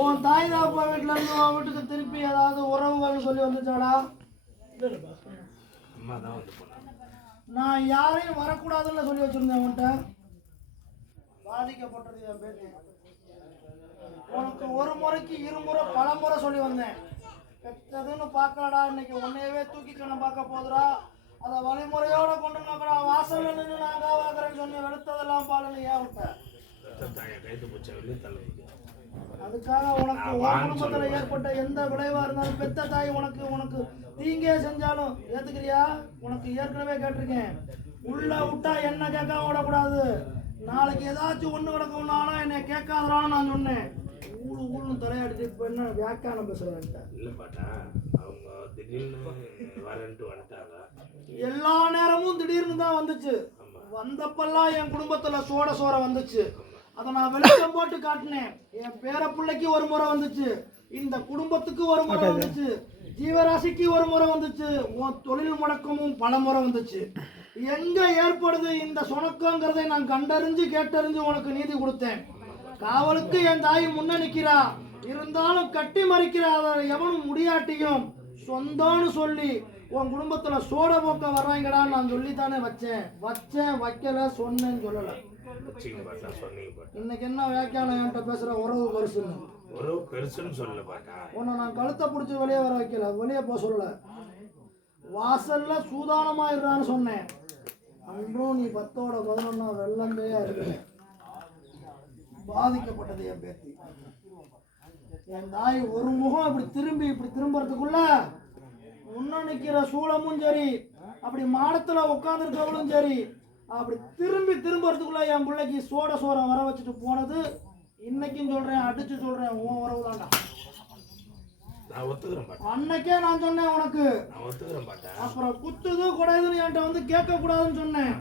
உன் தாய் தாப்பா வீட்டுல இருந்து உன் வீட்டுக்கு திருப்பி ஏதாவது உறவுகள் சொல்லி வந்துச்சாடா? நான் யாரையும் வரக்கூடாதுன்னு சொல்லி வச்சிருந்தேன் உன்கிட்ட. பாதிக்கப்பட்டது என் பேட்டி. உனக்கு ஒரு முறைக்கு இருமுறை பல முறை சொல்லி வந்தேன். பெற்றதுன்னு பார்க்கலடா, இன்னைக்கு உன்னையவே தூக்கிக்கணும் பார்க்க போதுடா. அதை வழிமுறையோட கொண்டு கூட வாசல்ல நின்று நான் காவாக்குறேன்னு சொன்னேன். வெளுத்ததெல்லாம் பாலுன்னு ஏன் விட்டேன்? அதுக்காக உனக்கு ஒரு குடும்பத்துல ஏற்பட்ட எந்த விளைவா இருந்தாலும் பெத்த தாய் உனக்கு தீங்கே செஞ்சாலும் ஏத்துக்கிறியா? உனக்கு ஏற்கனவே கேட்டிருக்கேன், உள்ள விட்டா என்ன கேட்காம விடக்கூடாது. நாளைக்கு ஏதாச்சும் ஒண்ணு கிடக்கும்னாலும் என்னை கேட்காதான்னு நான் சொன்னேன். ஊழு தலையாடிட்டு இப்ப என்ன வியாக்கியானம் பேசுறேன்? எல்லா நேரமும் திடீர்னு தான் வந்துச்சு. வந்தப்பெல்லாம் என் குடும்பத்துல சோற வந்துச்சு. அதை நான் வெளிச்சம் போட்டு காட்டினேன். என் பேர பிள்ளைக்கு ஒரு முறை வந்துச்சு, இந்த குடும்பத்துக்கு ஒரு முறை வந்துச்சு, ஜீவராசிக்கு ஒரு முறை வந்துச்சு, உன் தொழில் முடக்கமும் பல முறை வந்துச்சு. எங்க ஏற்படுது இந்த சுணக்கங்கிறதை நான் கண்டறிஞ்சு கேட்டறிஞ்சு உனக்கு நீதி கொடுத்தேன். காவலுக்கு என் தாய் முன்ன நிக்கிறா, இருந்தாலும் கட்டி மறிக்கிற அதை எவனும் முடியாட்டியும் சொந்தம்னு சொல்லி உன் குடும்பத்துல சோட போக்க வர்றாங்கடான்னு நான் சொல்லித்தானே வச்சேன். வைக்கல, சொன்னேன்னு சொல்லல. இன்னைக்கு என்ன வியாக்கியானம் என்கிட்ட பேசுற? உறவு பெருசுன்னு சொல்லல. உன்னை நான் கழுத்தை பிடிச்சி வெளியே வர வைக்கல, வெளியே போக சொல்லல. வாசல்ல சூதானமாயிடுறான்னு சொன்னேன். அன்றும் நீ 10ஓட 11 வெள்ளந்தையா இருக்கு. பாதிக்கப்பட்டது என் பேத்தி. என் தாய் ஒரு முகம் இப்படி திரும்புறதுக்குள்ள முன்ன நிக்கிற சூளமும் சரி, அப்படி மாடத்துல உட்காந்துருக்கவளும் சரி, அப்படி திரும்புறதுக்குள்ள என் பிள்ளைக்கு சோரம் வர வச்சுட்டு போனது. இன்னைக்கும் சொல்றேன், அடிச்சு சொல்றேன், உன் உறவு தான்டா. அன்னைக்கே நான் சொன்னேன் உனக்கு. அப்புறம் குத்துது குடையுதுன்னு என்கிட்ட வந்து கேட்க கூடாதுன்னு சொன்னேன்.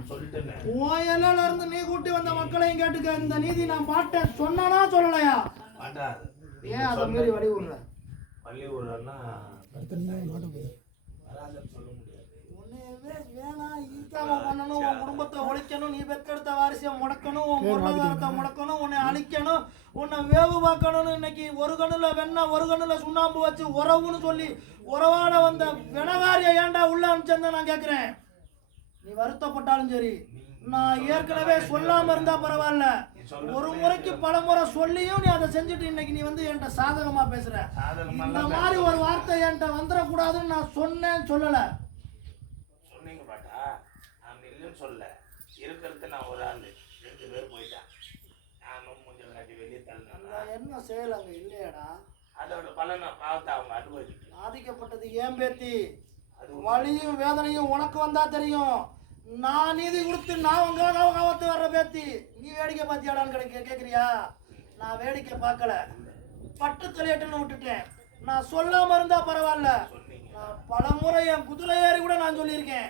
உன் இலையில இருந்து நீ கூட்டி வந்த மக்களையும் கேட்டுக்க. இந்த நீதி நான் மாட்டேன் சொன்னா சொல்லலையா? ஏன் அதை மீறி வழி விடுற? பண்ணணும், உன் குடும்பத்தை ஒழிக்கணும், நீ பெத்தெடுத்த வாரிசை முடக்கணும், உன் பொருளாதாரத்தை முடக்கணும், உன்னை அழிக்கணும், உன்னை வேவு பார்க்கணும்னு இன்னைக்கு ஒரு கண்ணுல வெண்ணெய் ஒரு கண்ணுல சுண்ணாம்பு வச்சு உறவுன்னு சொல்லி உறவாட வந்த வினகாரிய ஏன்டா உள்ள அனுப்பிச்சேன்னு நான் கேட்கிறேன். நீ வருத்தப்பட்டாலும் சரி, நான் ஏற்கனவே சொல்லாம இருந்தா பரவாயில்ல, ஒரு முறைக்கு பல முறை சொல்லியும் நீ அதை செஞ்சுட்டு இன்னைக்கு நீ வந்து என்கிட்ட சாதகமா பேசுற. இந்த மாதிரி ஒரு வார்த்தை என்கிட்ட வந்துடக்கூடாதுன்னு நான் சொன்னேன், சொல்லல. சொல்ல இருக்கிறது நான் ஒரு ஆள், 2 பேர் போயிட்டான். நானும் கொஞ்சம் காட்டி வெளியே தள்ளேன். என்ன செய்யலாங்க இல்லையாடா? அதோட பலனை பார்த்து அவங்க அனுபவிச்சு. பாதிக்கப்பட்டது ஏன் பேத்தி? வலியும் வேதனையும் உனக்கு வந்தா தெரியும். நான் நீதி கொடுத்து நான் உங்க வர்ற பேத்தி நீ வேடிக்கை பார்த்தியாடான்னு கேட்குறியா? நான் வேடிக்கை பார்க்கல, பட்டு தலையட்டுன்னு விட்டுட்டேன். நான் சொல்லாம இருந்தா பரவாயில்ல, நான் பல முறை என் குதிரை ஏறி கூட நான் சொல்லியிருக்கேன்.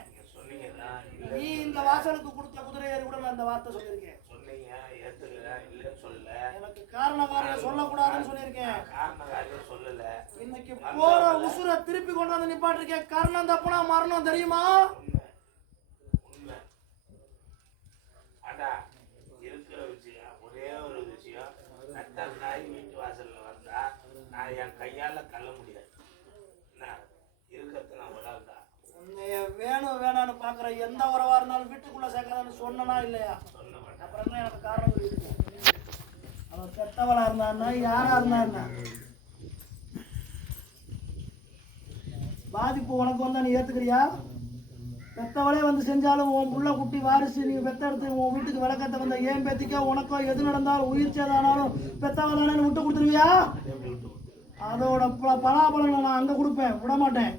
நீ இந்த வாசலுக்கு கொடுத்த குதிரை ஏறி கூட நான் இந்த வார்த்தை சொல்லியிருக்கேன். எனக்கு காரணக்காரியம் சொல்லக்கூடாதுன்னு சொல்லியிருக்கேன். இன்னைக்கு போற உசுரை திருப்பி கொண்டு வந்து நிப்பாட்டிருக்கேன். கர்ணம் தப்புனா மரணம் தெரியுமா? இருக்கிற விஷயம் ஒரே ஒரு விஷயம், நட்டல் நாய் வீட்டு வாசல்ல வந்தா நான் என் கையால தள்ள முடியாது. இருக்கிறது நான் ஒரு ஆள் தான். வேணான்னு பாக்குற எந்த உறவா இருந்தாலும் வீட்டுக்குள்ள சேர்க்கறதுன்னு சொன்னா இல்லையா? அப்புறம் என்ன எனக்கு காரணம் இருக்கு? அவன் பெத்தவளா இருந்தான்னா யாரா இருந்தா பாதிப்பு உனக்கு வந்தா நீ ஏத்துக்கிறியா? பெத்தவளே வந்து செஞ்சாலும் உன் புள்ள குட்டி வாரிசு நீ பெத்தெடுத்து உன் வீட்டுக்கு விளக்கத்தை வந்த ஏன் பேத்திக்கோ உனக்கோ எது நடந்தாலும் உயிர் சேதானாலும் பெத்தவளானு விட்டு கொடுத்துருவியா? அதோட பலாபலனை நான் அங்க கொடுப்பேன், விட மாட்டேன்.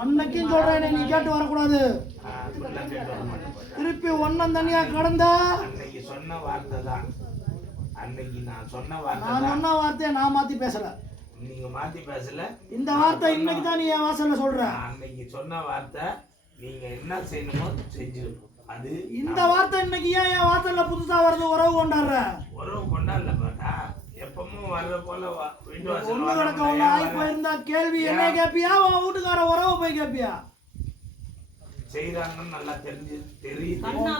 அன்னைக்கும் சொல்றேன், நீ கேட்டு வரக்கூடாது. திருப்பி ஒன்னும் தனியா கடந்தா அன்னைக்கு சொன்ன வார்த்தை தான். அன்னைக்கு நான் சொன்ன வார்த்தையை நான் மாத்தி பேசல, நீங்க மாத்தி பேசல. இந்த வார்த்தை இன்னைக்கு தான் நீ என் வாசல்ல சொல்ற. அன்னைக்கு சொன்ன வார்த்தை நீங்க என்ன செய்யணுமோ செஞ்சிருக்கோம். அது இந்த வார்த்தை இன்னைக்கு ஏன் என் வாசல்ல புதுசா வருது? உறவு கொண்டாடுற? உறவு கொண்டாடல பாட்டா, எப்பவும் வர்ற போல ஒண்ணு கிடக்க ஒண்ணு ஆகி போயிருந்தா கேள்வி என்ன கேட்பியா? உன் வீட்டுக்கார உறவு போய் கேட்பியா? செய்யறாங்கன்னு நல்லா தெரியுது. உன்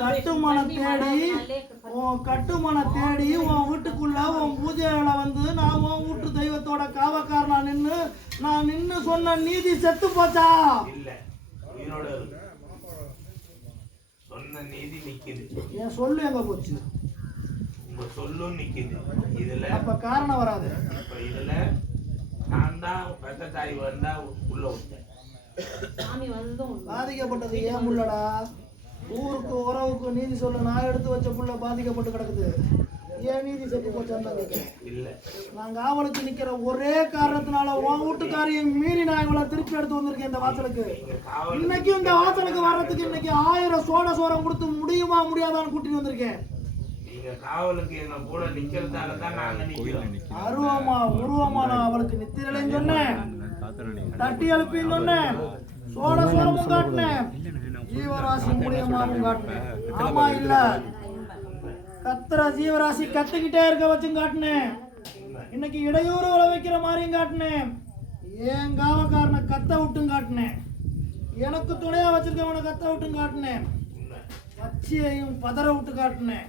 கட்டுமனை தேடி உன் வீட்டுக்குள்ள உன் பூஜைகளை வந்து நான் உன் வீட்டு தெய்வத்தோட காவக்காரனா நின்னு சொன்ன நீதி செத்து போச்சா? இல்ல, உயிரோட இருக்கு. சொன்ன நீதி நிக்குது. என் சொல்லு எங்க போச்சு? உங்க சொல்லும் நிக்குது. இதுல அப்ப காரணம் வராது. இப்ப இதுல நான் தான் பெத்த தாய் வந்தா உள்ள விட்டேன். பாதிக்கப்பட்டது ஏன் புள்ளடா? ஊருக்கு உறவுக்கு நீதி சொல்ல நான் எடுத்து வச்ச புள்ள பாதிக்கப்பட்டு கிடக்குது. ஏன் நீதி செத்து போச்சான்னு கேட்கிறேன். இல்ல, நான் காவலுக்கு நிக்கிற ஒரே காரணத்தினால உன் வீட்டுக்காரையும் மீறி நான் இவ்வளவு திருப்பி எடுத்து வந்திருக்கேன் இந்த வாசலுக்கு. இன்னைக்கு இந்த வாசலுக்கு வர்றதுக்கு இன்னைக்கு 1000 சோரம் கொடுத்து முடியுமா முடியாதான்னு கூட்டிட்டு வந்திருக்கேன். நீங்க காவலுக்கு என்ன கூட நிக்கிறதால தான் நாங்க நிக்கிறோம். உருவமா நான் அவளுக்கு நித்திரலைன்னு சொன்னேன், தட்டி எழுப்பின்னு சொன்னேன், சோரமும் காட்டினேன், ஜீவராசி மூலியமாவும் காட்டினேன். ஆமா இல்ல, கத்துற ஜீவராசி கத்துக்கிட்டே இருக்க வச்சும் காட்டினேன். இன்னைக்கு இடையூறு வைக்கிற மாதிரியும் காட்டினேன். ஏன் காவக்காரனை கத்த விட்டும் காட்டினேன். எனக்கு துணையா வச்சிருக்கவனை கத்த விட்டும் காட்டினேன். பச்சையையும் பதற விட்டு காட்டினேன்.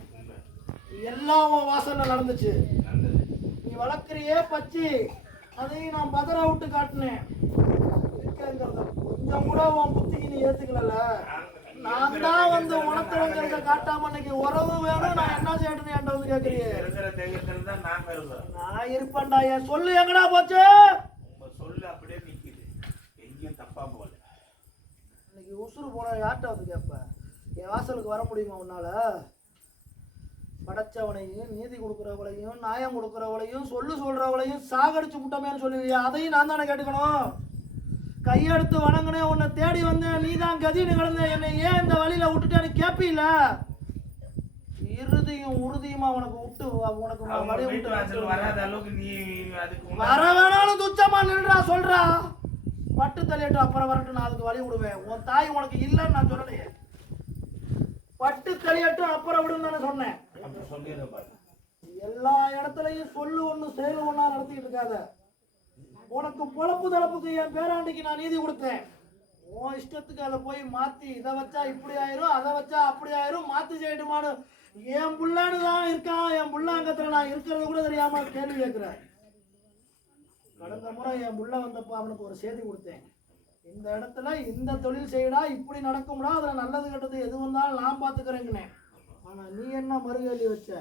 எல்லாம் உன் வாசல்ல நடந்துச்சு. நீ வளர்க்குறியே பச்சி, அதையும் நான் பதற விட்டு காட்டினேன். கொஞ்சம் கூட உன் புத்திக்கு நீ ஏத்துக்கல. நான் தான் வந்து உணர்த்துறங்கிறத காட்டாம இன்னைக்கு உறவு வேணும் நான் என்ன செய்யணும் என்கிட்ட வந்து கேட்கறியே. நான் இருப்பேன்டா. என் சொல்லு எங்கடா போச்சு? சொல்லு அப்படியே நிக்குது, எங்கேயும் தப்பா போகல. இன்னைக்கு உசுறு போன யார்கிட்ட வந்து கேட்ப? என் வாசலுக்கு வர முடியுமா உன்னால? படைச்சவனையும் நீதி கொடுக்குறவளையும் நியாயம் கொடுக்குறவளையும் சொல்றவளையும் சாகடிச்சு முட்டமேன்னு சொல்லுவியா? அதையும் நான் தானே கேட்டுக்கணும். கையெடுத்து வணங்கினே உன்னை தேடி வந்தேன், நீ தான் கதின்னு கிடந்த, என்னை ஏன் இந்த வழியில விட்டுட்டேன்னு கேட்பீல? இறுதியும் உறுதியுமா உனக்கு விட்டு உனக்கு வழி விட்டு வராத அளவுக்கு நீ அதுக்கு வர வேணாலும் துச்சமா நின்றா சொல்றா. பட்டு தள்ளிட்டு அப்புறம் வரட்டும், நான் அதுக்கு வழி விடுவேன். உன் தாய் உனக்கு இல்லைன்னு நான் சொல்லலையே. பட்டு தள்ளியட்டும் அப்புறம் விடுன்னு தானே சொன்னேன். எல்லா இடத்துலயும் சொல்லு ஒண்ணு செயல் ஒண்ணா நடத்திட்டு இருக்காத. உனக்கு பொழப்பு தளப்புக்கு என் பேராண்டிக்கு நான் நீதி கொடுத்தேன். உன் இஷ்டத்துக்கு அதை போய் மாத்தி இதை வச்சா இப்படி ஆயிரும், அதை வச்சா அப்படி ஆயிரும், மாத்தி செய்யட்டுமான்னு என் புள்ளன்னு தான் இருக்கான். என் புள்ளாங்கத்துல நான் இருக்கிறது கூட தெரியாம கேள்வி கேட்கிறேன். கடந்த முறை என் புள்ள வந்தப்ப அவனுக்கு ஒரு செய்தி கொடுத்தேன். இந்த இடத்துல இந்த தொழில் செய்யடா, இப்படி நடக்கும்டா, அதுல நல்லது கெட்டது எது வந்தாலும் நான் பாத்துக்கிறேங்கண்ணே. ஆனா நீ என்ன மறுகேள்வி வச்ச?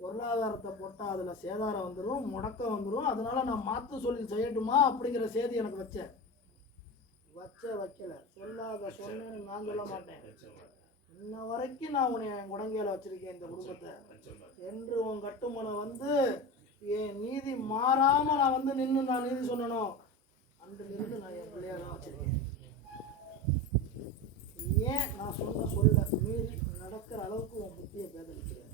பொருளாதாரத்தை போட்டா அதுல சேதாரம் வந்துடும், முடக்கம் வந்துடும், அதனால நான் மாத்து சொல்லி செய்யட்டுமா அப்படிங்கிற செய்தி எனக்கு வைக்கல. சொல்லாத சொன்னேன்னு நான் சொல்ல மாட்டேன். இன்ன வரைக்கும் நான் உன்னை என் குடங்கையில வச்சிருக்கேன் இந்த குடும்பத்தை என்று உன் கட்டுமனை வந்து என் நீதி மாறாம நான் வந்து நின்று நான் நீதி சொல்லணும். அன்றிலிருந்து நான் என் பிள்ளையா தான் வச்சிருக்கேன். ஏன் நான் சொல்ல மீறி நடக்கிற அளவுக்கு உன் புத்தியை பேதலிக்கிறேன்.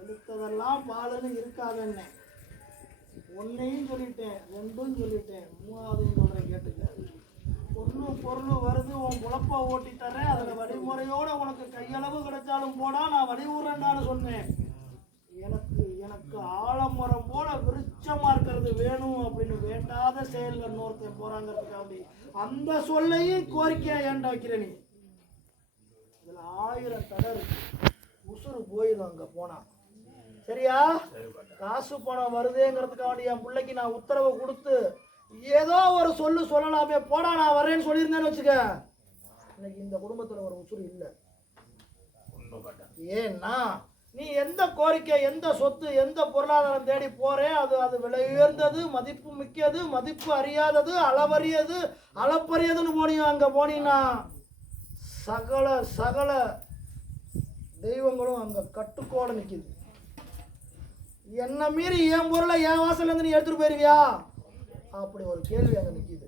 எடுத்ததெல்லாம் பாலன்னு இருக்காதன்னு ஒன்னையும் சொல்லிட்டேன், ரெண்டும் சொல்லிட்டேன், மூணாவதையும் சொல்றேன் கேட்டுக்க. பொருள் வருது, உன் குழப்ப ஓட்டி தரேன், அதுல வழிமுறையோட உனக்கு கையளவு கிடைச்சாலும் போடா, நான் வழிவுறேன்டான்னு சொன்னேன். எனக்கு ஆலமரம் போல விருட்சமா இருக்கிறது வேணும் அப்படின்னு வேண்டாத செயல்கள் இன்னொருத்தன் போறாங்கிறதுக்காக அந்த சொல்லையும் கோரிக்கையா ஏன்டா வைக்கிற நீ? இதுல 1000 தடை இருக்கு. உசுறு போயிடும் அங்க போனா. சரியா? காசு பணம் வருதேங்கிறதுக்காக என் பிள்ளைக்கு நான் உத்தரவு கொடுத்து ஏதோ ஒரு சொல்லலாமே, போடா நான் வரேன்னு சொல்லியிருந்தேன்னு வச்சுக்க, இன்னைக்கு இந்த குடும்பத்துல ஒரு உசுறு இல்லை. ஏன்னா நீ எந்த கோரிக்கை, எந்த சொத்து, எந்த பொருளாதாரம் தேடி போறே அது விலை உயர்ந்தது, மதிப்பு மிக்கது, மதிப்பு அறியாதது, அளப்பரியதுன்னு போனியும். அங்க போனீங்கன்னா சகல தெய்வங்களும் அங்க கட்டுக்கோட நிக்குது. என்ன மீறி என் பொருளை என் வாசல்ல இருந்து நீ எடுத்துட்டு போயிருவியா? அப்படி ஒரு கேள்வி அங்க நிக்குது.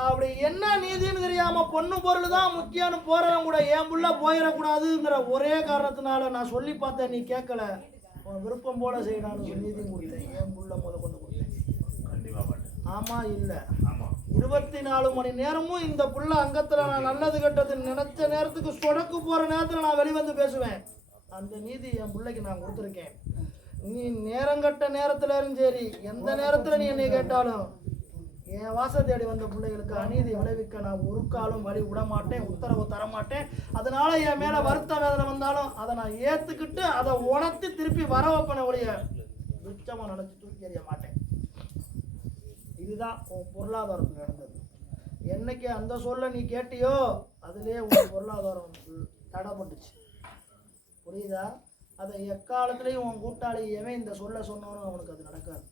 அப்படி என்ன நீதினு தெரியாம பொண்ணு பொருள் தான் முக்கியம்னு போறவங்க கூட என் புள்ள போயிடக்கூடாதுங்கிற ஒரே காரணத்தினால நான் சொல்லி பார்த்தேன், நீ கேட்கல. உன் விருப்பம் போல செய்யலான்னு நீதி கொடுத்தேன். என் புள்ள கொண்டு கொடுத்தேன். ஆமா இல்ல? 24 மணி நேரமும் இந்த புள்ள அங்கத்துல நான் நல்லது கெட்டது நினைச்ச நேரத்துக்கு சொடக்கு போற நேரத்துல நான் வெளிவந்து பேசுவேன். அந்த நீதி என் பிள்ளைக்கு நான் கொடுத்துருக்கேன். நீ நேரங்கட்ட நேரத்துல சரி, எந்த நேரத்துல நீ என்னை கேட்டாலும் என் வாசல் தேடி வந்த பிள்ளைகளுக்கு அநீதி விளைவிக்க நான் ஒரு காலம் வழி விட மாட்டேன், உத்தரவு தரமாட்டேன். அதனால என் மேல வருத்த வேதனை வந்தாலும் அதை நான் ஏத்துக்கிட்டு அதை உணர்த்தி திருப்பி வர வைப்பன ஒழிய துச்சமா நினைச்சு தூக்கி எறிய மாட்டேன். இதுதான் உன் பொருளாதாரத்தில் நடந்தது. என்னைக்கு அந்த சொல்ல நீ கேட்டியோ அதுலேயே உன் பொருளாதாரம் தடைப்பட்டுச்சு. புரியுதா? அதை எக்காலத்துலேயும் உன் கூட்டாளி எவன் இந்த சொல்ல சொன்னாலும் அவனுக்கு அது நடக்காது.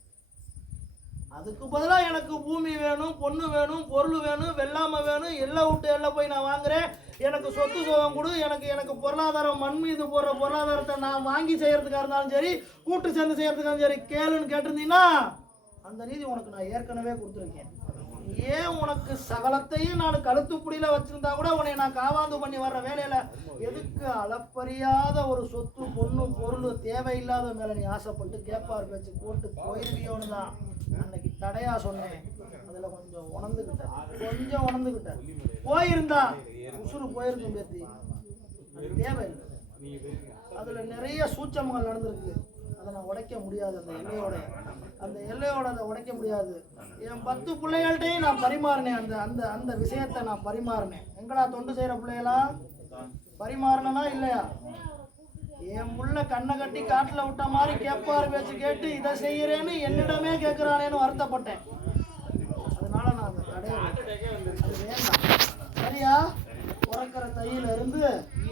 அதுக்கு பதிலாக எனக்கு பூமி வேணும், பொண்ணு வேணும், பொருள் வேணும், வெள்ளாமை வேணும், எல்லாம் விட்டு எல்லாம் போய் நான் வாங்குறேன், எனக்கு சொத்து சுகம் கொடு, எனக்கு பொருளாதாரம் மண் மீது போடுற பொருளாதாரத்தை நான் வாங்கி செய்யறதுக்காக இருந்தாலும் சரி, கூட்டு சேர்ந்து செய்யறதுக்காக சரி கேளுன்னு கேட்டிருந்தீங்கன்னா அந்த நீதி உனக்கு நான் ஏற்கனவே கொடுத்துருக்கேன். ஏன் உனக்கு சகலத்தையும் நான் கழுத்துப்புடியில வச்சிருந்தா கூட உன்னை நான் காவாந்து பண்ணி வர்ற வேலையில எதுக்கு அளப்பறியாத ஒரு சொத்து பொண்ணு பொருள் தேவையில்லாத மேல நீ ஆசைப்பட்டு கேப்பார் பேச்சு போட்டு போயிருவியோன்னு தான் அன்னைக்கு தடையா சொன்னேன். அதுல கொஞ்சம் உணர்ந்துகிட்டேன். போயிருந்தா உசுறு போயிருக்கும் பேத்தி, அது தேவையில்லை. அதுல நிறைய சூட்சமங்கள் நடந்திருக்கு. அதை நான் உடைக்க முடியாது. அந்த எல்லையோட அதை உடைக்க முடியாது. என் 10 பிள்ளைகள்கிட்டையும் நான் பரிமாறினேன். அந்த அந்த விஷயத்தை நான் பரிமாறினேன். எங்கடா தொண்டு செய்யற பிள்ளைகளா பரிமாறினா இல்லையா? என் புள்ள கண்ணை கட்டி காட்டுல விட்ட மாதிரி கேட்பாரு பேச்சு கேட்டு இதை செய்யறேன்னு என்னிடமே கேட்கிறானேன்னு வருத்தப்பட்டேன். அதனால நான் அந்த தடையை அது வேண்டாம். சரியா? உறக்கிற தையில இருந்து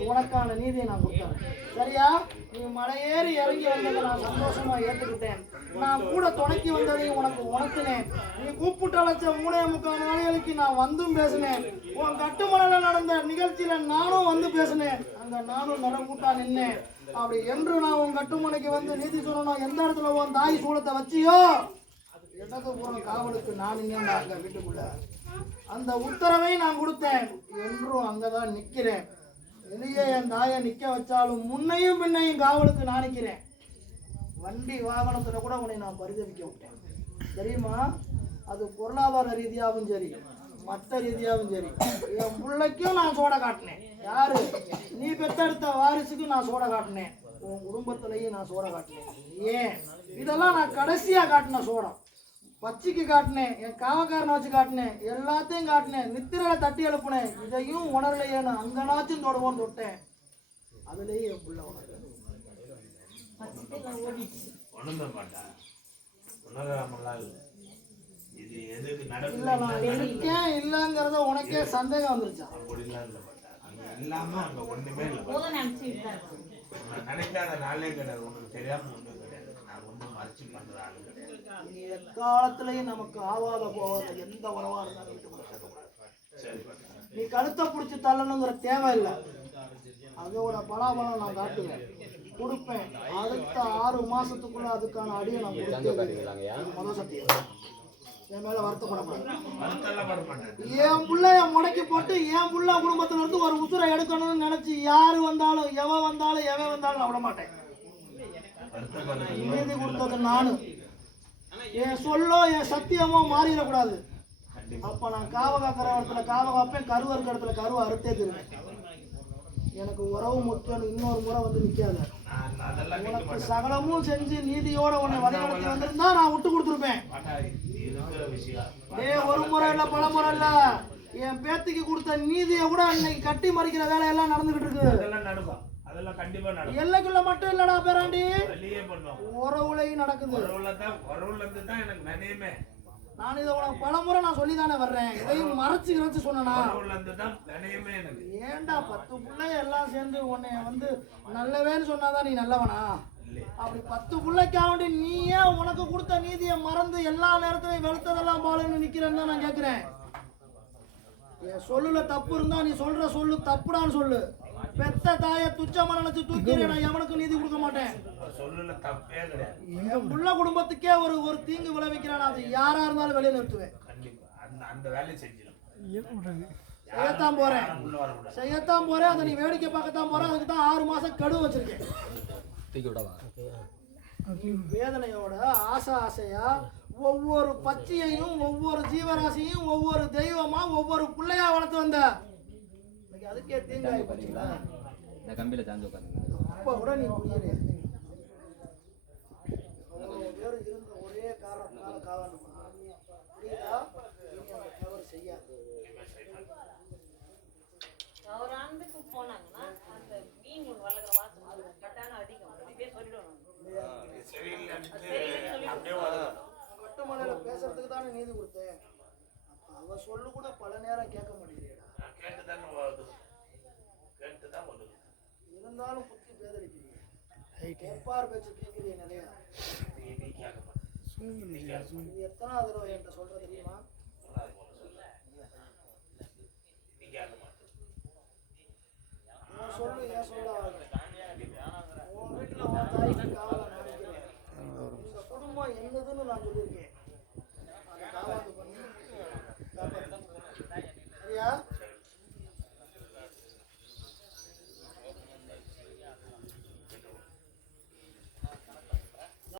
உனக்கான நீதியை நான் கொடுத்தேன். சரியா? நீ மலையேறி இறங்கி வந்ததை நான் சந்தோஷமா ஏற்றுக்கிட்டேன். நான் கூட துணைக்கி வந்ததையும் உனக்கு உணர்த்தினேன். நீ கூப்பிட்டு அழைச்ச 3.25 நாளைகளுக்கு நான் வந்தும் பேசினேன். உன் கட்டுமலையில நடந்த நிகழ்ச்சியில நானும் வந்து பேசினேன். அங்க நானும் நடக்கூட்டா நின்னேன். அப்படி என்று நான் உன் கட்டுமனைக்கு வந்து நீதி சொல்லணும். எந்த இடத்துல உன் தாய் சூளத்தை வச்சியோ இடது புறம் காவலுக்கு நான் நின்னேன். அங்க வீட்டுக்குள்ள அந்த உத்தரவை நான் கொடுத்தேன். என்றும் அங்கதான் நிக்கிறேன். வெளியே என் தாயை நிக்க வச்சாலும் முன்னையும் பின்னையும் காவலுக்கு நான் நிக்கிறேன். வண்டி வாகனத்துல கூட உன்னை நான் பரிதவிக்க விட்டேன். தெரியுமா? அது பொருளாதார ரீதியாகவும் சரி, மற்ற ரீதியாகவும் சரி, என் பிள்ளைக்கும் நான் சோட காட்டினேன். யாரு? நீ பெத்தெடுத்த வாரிசுக்கு நான் சோட காட்டினேன். உன் குடும்பத்திலையும் நான் சோட காட்டினேன். ஏன்? இதெல்லாம் நான் கடைசியா காட்டின சோடம். பச்சைக்கு காட்டினேன், என் காவக்காரனை வச்சு காட்டினேன், எல்லாத்தையும் காட்டினேன், நித்திரையில தட்டி எழுப்புனேன். இதையும் உணரலையேன்னு அங்கனாச்சும் தொடுவோன்னு தொட்டேன். அதுலேயே என் பிள்ளை உணர்ந்த மாட்டா உணராமலாம் இல்லை. இது எதுக்கு நடக்கும்? இல்லை நான் இருக்கேன் இல்லைங்கிறத உனக்கே சந்தேகம் வந்துருச்சா? அப்படிலாம் இல்லை மாட்டா. அங்கே இல்லாம அங்கே ஒண்ணுமே இல்லை. நினைக்காத நாளே கிடையாது. உனக்கு தெரியாம ஒன்றும் கிடையாது. நான் ஒன்றும் மறைச்சு பண்ற ஆளு கிடையாது. நீ எக்காலத்திலையும் நமக்கு ஆவாத போவாத எந்த உறவா இருந்தாலும் வீட்டுக்குள்ள சேர்க்கக்கூடாது. நீ கழுத்தை பிடிச்சி தள்ளணுங்கிற தேவையில்லை. அதோட பலாபலம் நான் காட்டுவேன், கொடுப்பேன். அடுத்த 6 மாசத்துக்குள்ள அதுக்கான அடியை நான் கொடுத்தேன். முதல் சத்தியம். என் மேல வருத்தப்படக்கூடாது. என் பிள்ளைய முடக்கி போட்டு என் புள்ள குடும்பத்துல இருந்து ஒரு உசுரை எடுக்கணும்னு நினைச்சு யாரு வந்தாலும் எவன் வந்தாலும் நான் விட மாட்டேன். நீதி கொடுத்தது நானு. என் சொல்லோ என் சத்தியமோ மாறிடக்கூடாது. அப்ப நான் காவ காக்கிற இடத்துல காவ காப்பேன், கருவ இருக்கிற இடத்துல கருவை அறுத்தே தருவேன். எனக்கு உறவு முக்கியம். இன்னொரு முறை வந்து நிக்காத. உனக்கு சகலமும் செஞ்சு நீதியோட உன்னை வழிநடத்தி வந்திருந்தா நான் விட்டு கொடுத்துருப்பேன். ஒரு முறை இல்ல, பல முறை இல்ல. என் பேத்திக்கு கொடுத்த நீதியை கூட இன்னைக்கு கட்டி மறிக்கிற வேலையெல்லாம் நடந்துகிட்டு இருக்கு. எல்லைக்குள்ள மட்டும் இல்லடா பேராண்டி, உறவுலையும் நடக்குது. நான் இதை உனக்கு பலமுறை நான் சொல்லிதானே வர்றேன். இதையும் மறைச்சு சொன்னா ஏண்டா 10 பிள்ளை எல்லாம் சேர்ந்து உன்னை வந்து நல்லவேன்னு சொன்னாதான் நீ நல்லவனா? அப்படி 10 பிள்ளைக்காண்டி நீ ஏன் உனக்கு கொடுத்த நீதியை மறந்து எல்லா நேரத்திலையும் வெளுத்ததெல்லாம் போலன்னு நிக்கிறேன்னு தான் நான் கேட்கிறேன். என் சொல்லுல தப்பு இருந்தா நீ சொல்ற சொல்லு தப்புடான்னு சொல்லு. பெத்த தாயை துச்சமா நினைச்சு தூக்கிறேன். நான் எவனுக்கு நீதி கொடுக்க மாட்டேன். என் புள்ள குடும்பத்துக்கே ஒரு தீங்கு விளைவிக்கிறான். அது யாரா இருந்தாலும் வெளியே நிறுத்துவேன். செய்யத்தான் போறேன். அதை நீ வேடிக்கை பார்க்கத்தான் போறேன். அதுக்கு தான் 6 மாசம் கெடு வச்சிருக்கேன். வேதனையோட ஆசையா ஒவ்வொரு பச்சையையும் ஒவ்வொரு ஜீவராசியும் ஒவ்வொரு தெய்வமா ஒவ்வொரு பிள்ளையா வளர்த்து வந்த அதுக்கே தீங்காய் போச்சுங்களா? அப்ப கூட நீ புரியல. ஒரே காரணம் புரியுதா? சந்தைக்கு போனாங்கன்னா அந்த மீன் ஒன்று வளர்க்குற வாசம் அது கட்டான அடிக்கும் இப்படியே சொல்லிடுவோம் இது சரியில்லைன்ட்டு அப்படியே வரும். கட்டுமலையில பேசுறதுக்கு தானே நீதி கொடுத்தேன். அப்ப அவ சொல்லு கூட பல நேரம் கேட்க மாட்டேங்கிறீடா. நான் கேட்டுதான் வருது. கேட்டுதான் வருது. இருந்தாலும் புத்தி பேதளிக்கிறீங்க. கேட்பார் பேச்சு கேட்கிறீங்க நிறையா. நீ கேட்க மாட்டேன். நீ கேட்க மாட்டேன். இது எத்தனாவது தடவை என்கிட்ட சொல்ற தெரியுமா? அது போல சொல்ல. நீ கேட்க மாட்டேன். உன் சொல்லு ஏன் சொல்ல உன் வீட்டுல உன் தாய்க்கு காவலை நினைக்கிறேன். இந்த குடும்பம் என்னதுன்னு நான் சொல்லியிருக்கேன்.